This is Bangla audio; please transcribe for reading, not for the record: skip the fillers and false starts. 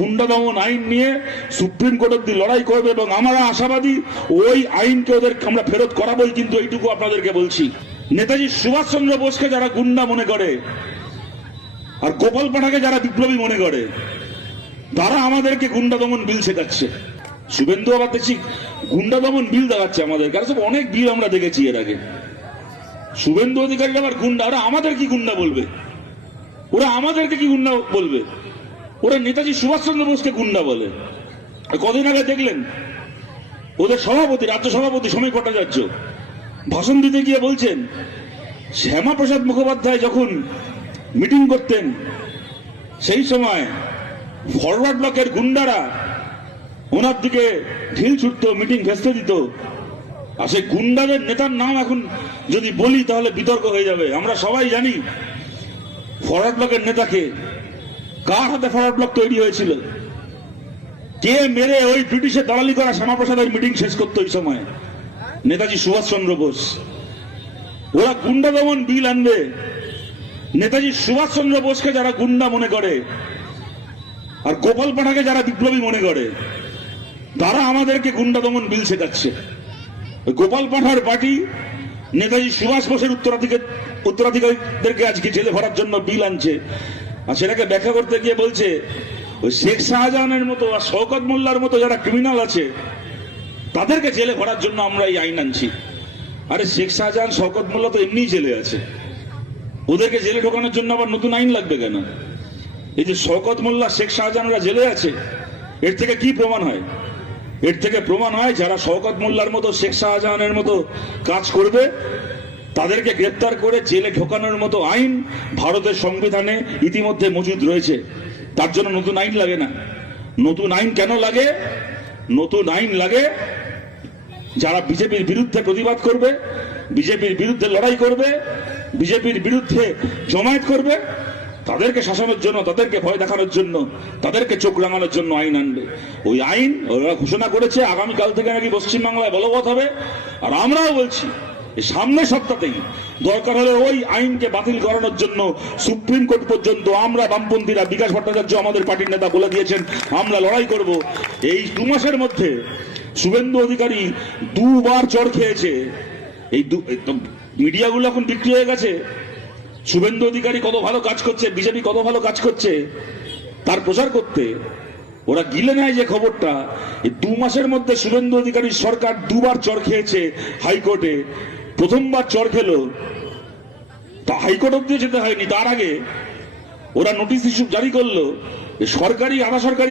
গুন্ডা দমন আইন নিয়ে সুপ্রিম কোর্ট অব্দি লড়াই করবে এবং আমরা আশাবাদী ওই আইনকে ওদের আমরা ফেরত করাবোই। কিন্তু এইটুকু আপনাদেরকে বলছি, নেতাজি সুভাষচন্দ্র বোসকে যারা গুন্ডা মনে করে আর গোপাল পাঠাকে যারা বিপ্লবী মনে করে, তারা আমাদেরকে গুন্ডা দমন বিল শেখাচ্ছে। শুভেন্দু আবার দেখছি গুন্ডা দমন বিল দেখাচ্ছে আমাদেরকে। আর সব অনেক বিল আমরা দেখেছি এর আগে। শুভেন্দু অধিকারী আবার গুন্ডা, ওরা আমাদের কি গুন্ডা বলবে? ওরা আমাদেরকে কি গুন্ডা বলবে? ওরা নেতাজি সুভাষচন্দ্র বোসকে গুন্ডা বলে। কদিন আগে দেখলেন ওদের সভাপতি, রাজ্য সভাপতি সমীর ভট্টাচার্য ভাষণ দিতে গিয়ে বলছেন, শ্যামাপ্রসাদ মুখোপাধ্যায় যখন মিটিং করতেন সেই সময় ফরওয়ার্ড ব্লকের গুন্ডারা ওনার দিকে ঢিল ছুটতো, মিটিং ভেস্তে দিত। আর সেই গুন্ডাদের নেতার নাম এখন যদি বলি তাহলে বিতর্ক হয়ে যাবে। আমরা সবাই জানি ফরওয়ার্ড ব্লকের নেতাকে, কার হাতে ফরওয়ার্ড ব্লক তৈরি হয়েছিল, কে মেরে ওই ব্রিটিশের দালালি করা শ্যামাপ্রসাদের মিটিং শেষ করতো ওই সময়? নেতাজি সুভাষচন্দ্র বোস। ওরা গুন্ডা দমন বিল আনবে। নেতাজি সুভাষচন্দ্র বোসকে যারা গুন্ডা মনে করে আর গোপাল পাঠাকে যারা বিপ্লবী মনে করে, তারা আমাদেরকে গুন্ডা দমন বিল শেখাচ্ছে। গোপাল পাঠার পার্টি নেতাজি সুভাষ বোসের উত্তরাধিকারীদেরকে আজকে জেলে ভরার জন্য বিল আনছে। আর সেটাকে ব্যাখ্যা করতে গিয়ে বলছে ওই শেখ শাহজাহানের মতো আর শওকত মোল্লার মতো যারা ক্রিমিনাল আছে তাদেরকে জেলে ভরার জন্য আমরা এই আইন আনছি। আরে শেখ শাহজাহান শওকত মোল্লা তো এমনিই জেলে আছে, ওদেরকে জেলে ঢোকানোর জন্য আবার নতুন আইন লাগবে কেন? এই যে শওকত মোল্লা, শেখ শাহজাহানরা জেলে আছে, এর থেকে কি প্রমাণ হয়? এর থেকে প্রমাণ হয় যারা শওকত মোল্লার মতো, শেখ শাহজাহানের মতো কাজ করবে তাদেরকে গ্রেপ্তার করে জেলে ঢোকানোর মতো আইন ভারতের সংবিধানে ইতিমধ্যে মজুদ রয়েছে। তার জন্য নতুন আইন লাগে না। নতুন আইন কেন লাগে? নতুন আইন লাগে যারা বিজেপির বিরুদ্ধে প্রতিবাদ করবে, বিজেপির বিরুদ্ধে লড়াই করবে, বিজেপির বিরুদ্ধে জমায়েত করবে, তাদেরকে শাসনের জন্য, তাদেরকে ভয় দেখানোর জন্য, তাদেরকে চোখ রাঙানোর জন্য আইন আনবে। ওই আইন ওরা ঘোষণা করেছে আগামীকাল থেকে নাকি পশ্চিমবাংলায় বলবৎ হবে। আর আমরাও বলছি সামনের সপ্তাহতেই দরকার হলে ওই আইনকে বাতিল করানোর জন্য সুপ্রিম কোর্ট পর্যন্ত আমরা বামপন্থীরা, বিকাশ ভট্টাচার্য আমাদের পার্টির নেতা বলে দিয়েছেন, আমরা লড়াই করব। এই 2 মাসের মধ্যে শুভেন্দু অধিকারী 2 বার চড় খেয়েছে। এই মিডিয়াগুলো এখন বিক্রি হয়ে গেছে। শুভেন্দু অধিকারী কত ভালো কাজ করছে, বিজেপি কত ভালো কাজ করছে তার প্রচার করতে ওরা গিলে নেয় যে খবরটা। এই 2 মাসের মধ্যে শুভেন্দু অধিকারীর সরকার 2 বার চড় খেয়েছে হাইকোর্টে। প্রথমবার চড় খেলো তা হাইকোর্ট অব্দি যেতে হয়নি, তার আগে ওরা নোটিশ ইস্যু জারি করলো সরকারি আধা সরকারি